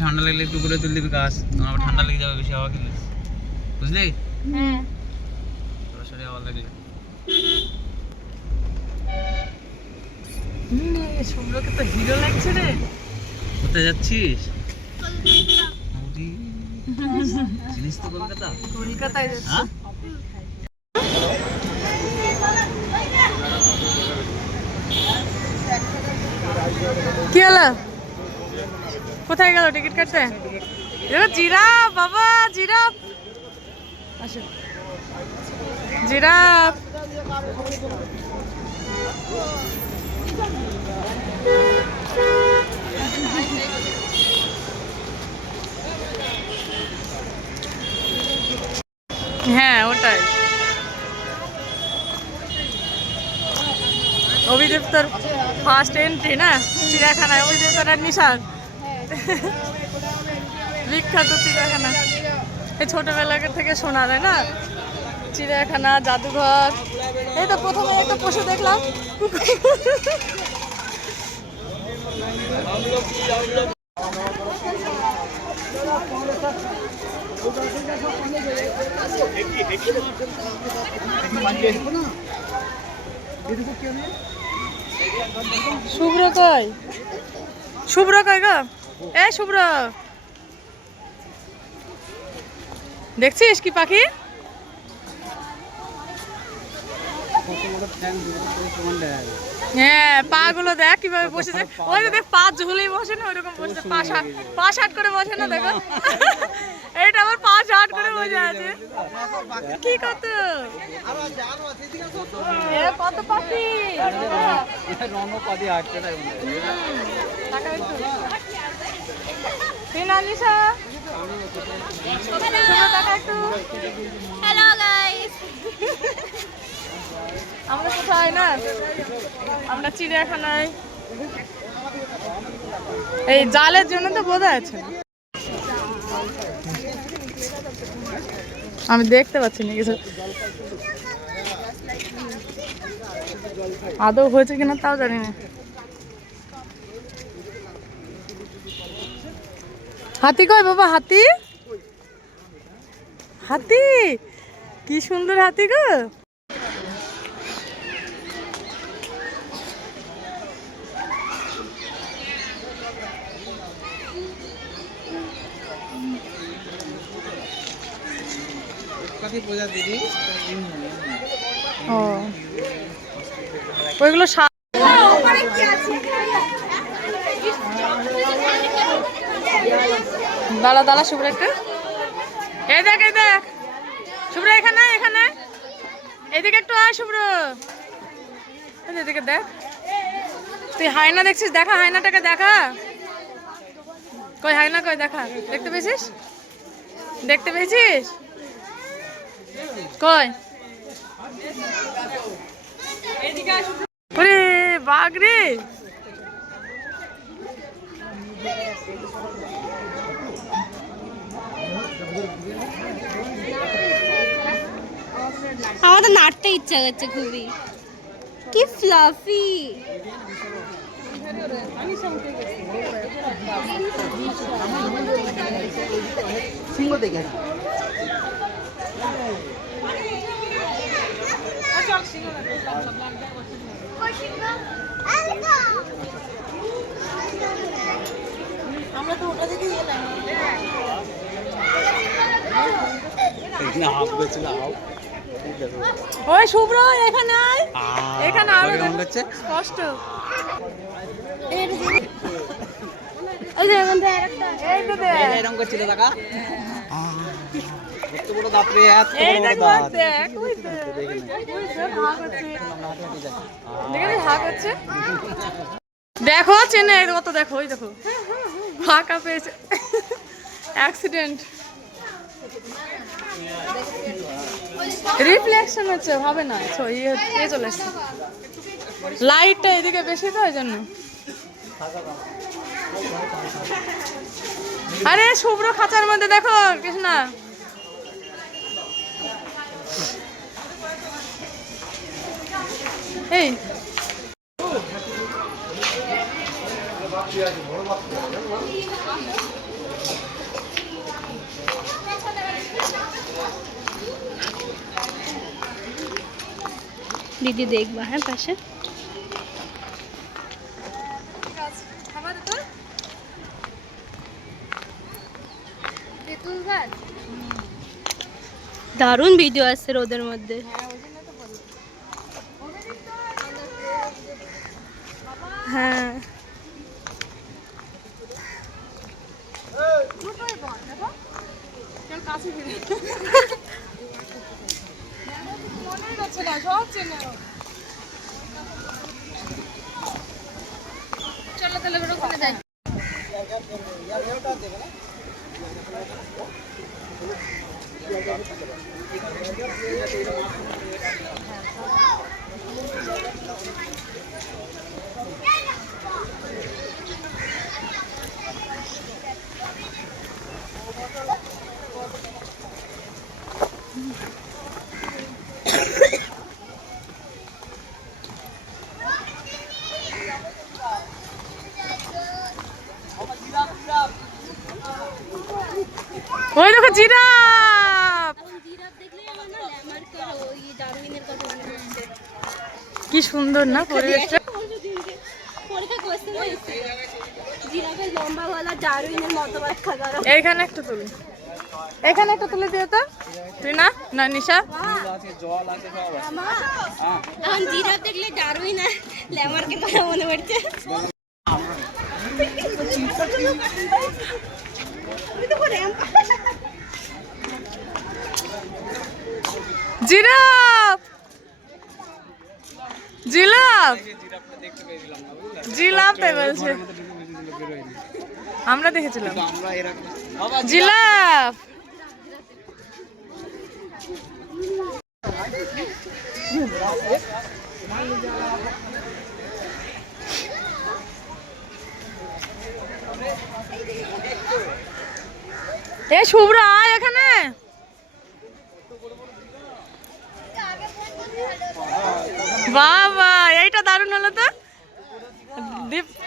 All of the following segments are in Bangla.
ঠান্ডা লাগলে একটু করে তুলে দিবি গাছ, তোমার আবার ঠান্ডা লেগে যাবে বেশি হাওয়া খেলে, বুঝলি? হ্যাঁ সরাসরি হাওয়া লাগলে। শুভ্রকে তো হিরো লাগছে রে। কোথায় যাচ্ছিস? চিনিস তো কলকাতা? কলকাতায় যাচ্ছি। হ্যাঁ? কি হলো? কোথায় গেল টিকিট কাটতে? জিরাফ বাবা, জিরাফ আসো, জিরাফ। হ্যাঁ ওটাই। অভিদীপ তোর ফার্স্ট এন্ট্রি না চিড়িয়াখানায়, অভিদীপ তোর নিশান বিখ্যাত চিড়িয়াখানা। এই ছোটবেলা থেকে শোনা যায় না, চিড়িয়াখানা, জাদুঘর। এই তো প্রথমে একটা পশু দেখলাম, শুভ্র কই? শুভ্র কই গো? এ শুভ্র, দেখছিস কি পাখি? হ্যাঁ পা গুলো দেখ কিভাবে বসেছে, ওই দেখ পা ঝুলেই বসে না, ওইরকম বসে, পা শাট করে বসে না, দেখো এইটা আবার পা শাট করে বসে আছে। কি কত কত পাখি, আমরা কোথায় না, আমরা চিড়িয়াখানায়। এই জালের জন্য তো বোঝা আছে, আমি দেখতে পাচ্ছি না কিছু, আদৌ হয়েছে কিনা তাও জানি না। হাতি কই বাবা? হাতি, হাতি কি সুন্দর হাতি গো। ও ওইগুলো দাঁড়া দাঁড়া শুভ্র একটু, এই দেখ এই দেখ শুভ্র, এখানে এখানে এদিকে একটু আয় শুভ্র, এদিকে দেখ। তুই হায়না দেখছিস? দেখা হায়নাটাকে, দেখা কই, হায়না কই, দেখা, দেখতে পেয়েছিস? দেখতে পেয়েছিস কই? ওরে বাঘ রে, আমার তো নাড়তে ইচ্ছা করছে খুবই, কি ফ্লাফি। সিংহ দেখে আমরা তো ওটা দেখে গেলাম। ওই শুভ্র এখানে আয়, এখানে আরো স্পষ্ট। ওই যে এখান থেকে আরেকটা, এই তো দেখ, এরকম করছিল টাকা, এত বড় দাঁত রে, এত এই বড় দেখ দাঁত। দেখ, ওই দেখ, হা করছে, দেখে হা করছে, দেখো চেনে কত, দেখো ওই দেখো ফাঁকা পেয়েছে, অ্যাক্সিডেন্ট, রিফ্লেকশন হচ্ছে, হবে না ইয়ে চলে আসছে, লাইটটা এদিকে বেশি তো ওই জন্য। আরে শুভ্র খাঁচার মধ্যে দেখো কৃষ্ণা, এই দিদি দেখবা হ্যাঁ পাশে। দারুণ ভিডিও আসছে রোদের মধ্যে। হ্যাঁ চলো তাহলে ওখানে যাই। ওই দেখো জিরাফ, কি সুন্দর না পরিবেশটা। এইখানে একটা তুলি, এখানে একটা তুলে দিও তো তুই না না নিশা। এখন জিরাফ দেখলে ডারউইন আর ল্যামারকে কথা মনে পড়ছে। জিরাফ জিরাফ জিরাফ তাই বলছে, আমরা দেখেছিলাম জিরাফ। এ শুভ্র আয় এখানে। বাবা এইটা দারুণ হলো তো।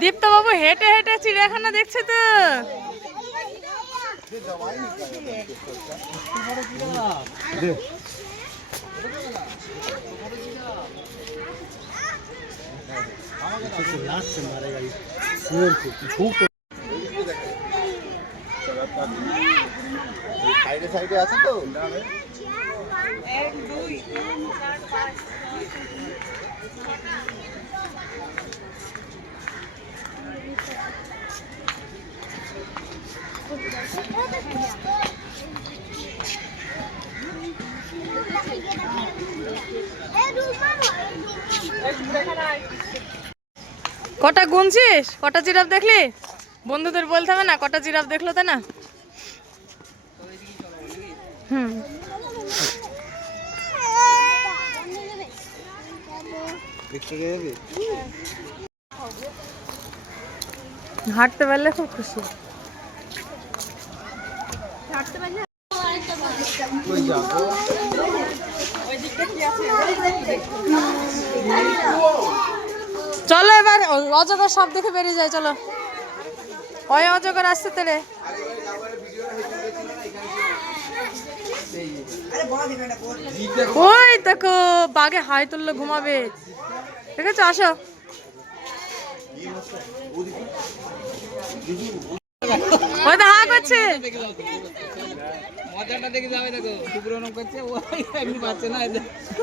দীপ্ত বাবু হেঁটে হেঁটে চিড়িয়াখানা দেখছে তো। সাইডে সাইডে আছে তো। কটা গুনছিস? কটা জিরাফ দেখলি? বন্ধুদের বলতে হবে না কটা জিরাফ দেখলো তাই না? হাঁটতে পারলে খুব খুশি। চলো এবার অজগর সব দেখে বেরিয়ে যায়। চলো ওই অজগর আসছে তেরে। ওই দেখো বাঘে হাই তুললে ঘুমাবে, ঠিক আছে আসো। ওই তো হা করছে। মজাটা দেখে যাবে, দেখো শুভ্রনম করছে, ও এমনি পাচ্ছে না,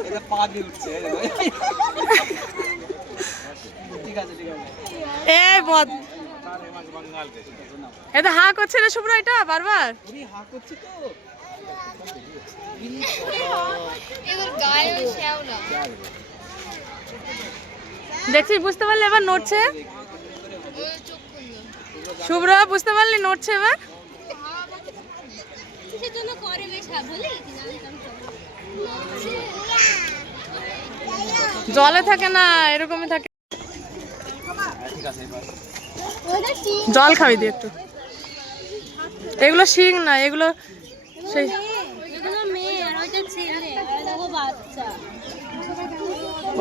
এটা পা দিয়ে উঠছে। ঠিক আছে ঠিক আছে। এই বদ এটা হা করছে রে শুভ্র, এটা বারবার হা করছে তো। দেখছিস, বুঝতে পারলি এবার নড়ছে। শুভ্র বুঝতে পারলি নড়ছে এবার। জলে থাকে না, এরকমই থাকে। জল খাবি দিয়ে একটু। এগুলো শিং না, এগুলো সেই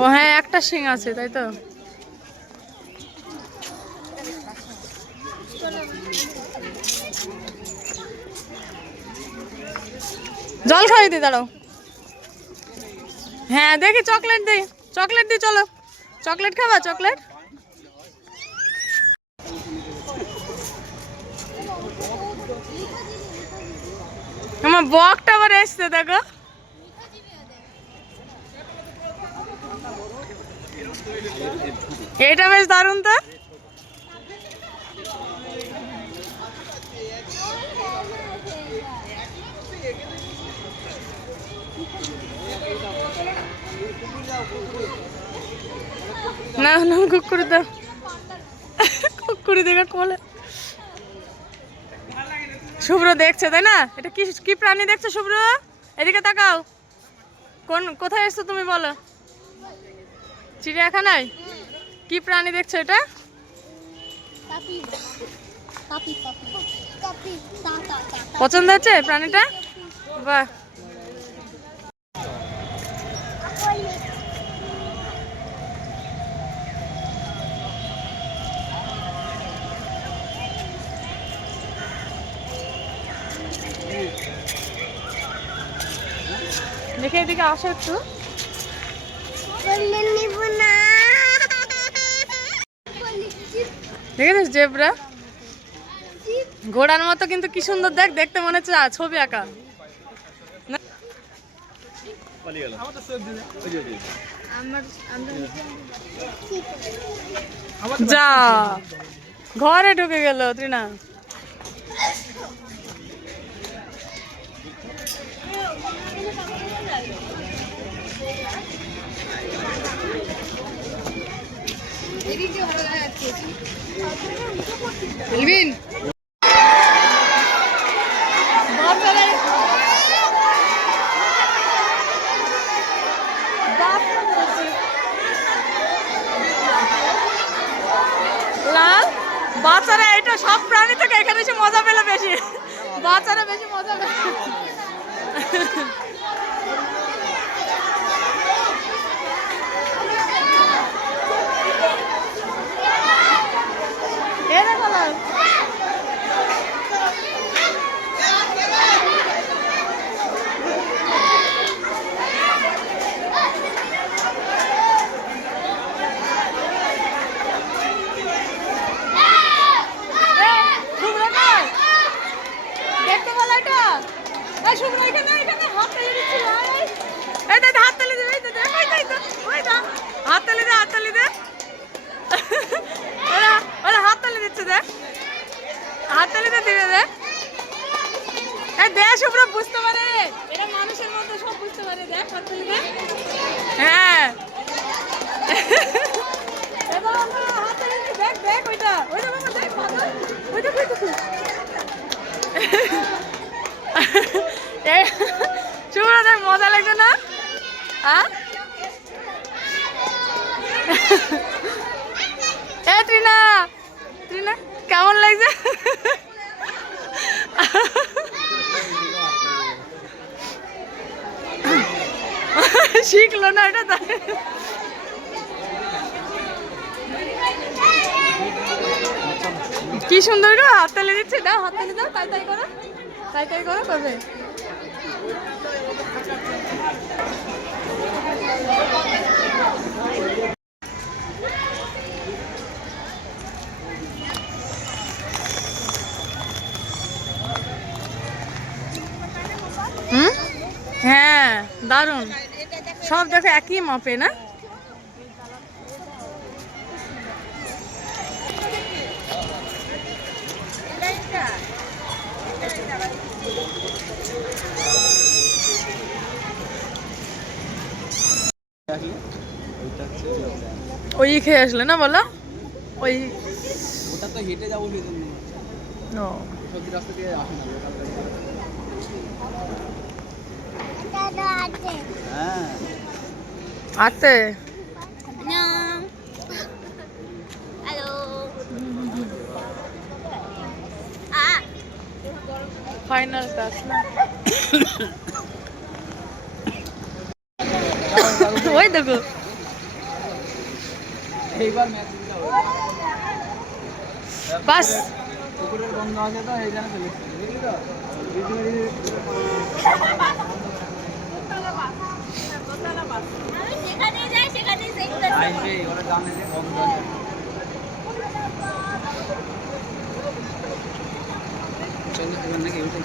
ও হ্যাঁ একটা শিং আছে তাই তো। জল খাওয়াই দি, দাঁড়াও। হ্যাঁ দেখি চকলেট দিই। চকলেট দি, চলো চকলেট খাবা, চকলেট। আমার বকটা আবার এসছে দেখো। এটা বেশ দারুণ তো। না না কুকুর দাও, কুকুর দেখে কোলে। শুভ্র দেখছে তাই না? এটা কি কি প্রাণী দেখছো শুভ্র? এদিকে তাকাও। কোথায় এসছো তুমি বলো? চিড়িয়াখানায়? কি প্রাণী দেখছো এটা? পছন্দ হচ্ছে প্রাণীটা? বাহ। দেখে এদিকে আসো একটু। দেখেছিস জেব্রা? ঘোড়ার মতো কিন্তু কি সুন্দর দেখ, দেখতে মনে হচ্ছে ছবি আঁকা। যা ঘরে ঢুকে গেল ত্রিনা। এলভিন লাল বাচ্চারা, এটা সব প্রাণী থেকে এখানে এসে মজা পেলে বেশি, বাচ্চারা বেশি মজা পেলে। বুঝতে পারে এরা মানুষের মতো সব বুঝতে পারে। দেখ হ্যাঁ দেখ দেখ ওইটা ওইটা বাবা দেখ ওইটা শুভ্র দেখ মজা লাগছে না? এ ত্রিনা ত্রিনা কেমন লাগছে? শিখলো না এটা তাই। কি সুন্দর গো, হাততালি দিচ্ছে। দাও হাততালি দাও, তাই তাই করো, তাই তাই করো করবে। হ্যাঁ দারুণ, সব দেখো একই মাপে না? ওই খেয়ে আসলে না বলো? ওই ওটা তো হেঁটে যাবো রাস্তা দিয়ে আসে না। আতে হ্যালো ফাইনাল ক্লাস না? ওই দেখো এইবার বাস পুকুরের বন্ধ আছে তো এই জায়গায় চলে বুঝলি তো। সেখানে যাই সেখানে আসবে ওরা জানে যে কম দরকার। চলো এবার নাকি ওটাই